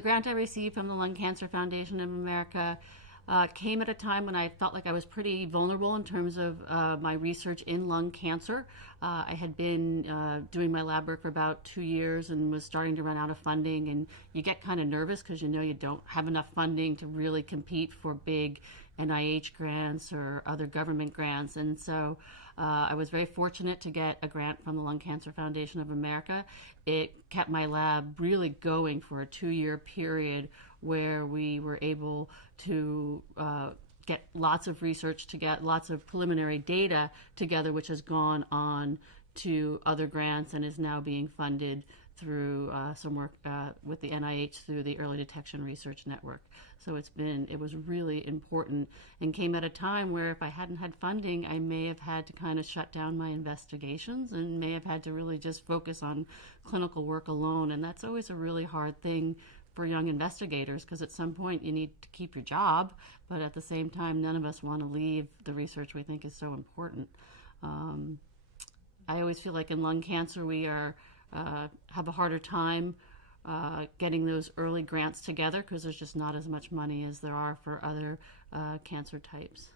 The grant I received from the Lung Cancer Foundation of America came at a time when I felt like I was pretty vulnerable in terms of my research in lung cancer. I had been doing my lab work for about 2 years and was starting to run out of funding, and you get kind of nervous because you know you don't have enough funding to really compete for big NIH grants or other government grants. And so I was very fortunate to get a grant from the Lung Cancer Foundation of America. It kept my lab really going for a 2-year period where we were able to get lots of research, to get lots of preliminary data together, which has gone on to other grants and is now being funded through some work with the NIH through the Early Detection Research Network. So it was really important and came at a time where if I hadn't had funding, I may have had to kind of shut down my investigations and may have had to really just focus on clinical work alone. And that's always a really hard thing for young investigators because at some point you need to keep your job, but at the same time, none of us want to leave the research we think is so important. I always feel like in lung cancer we have a harder time getting those early grants together because there's just not as much money as there are for other cancer types.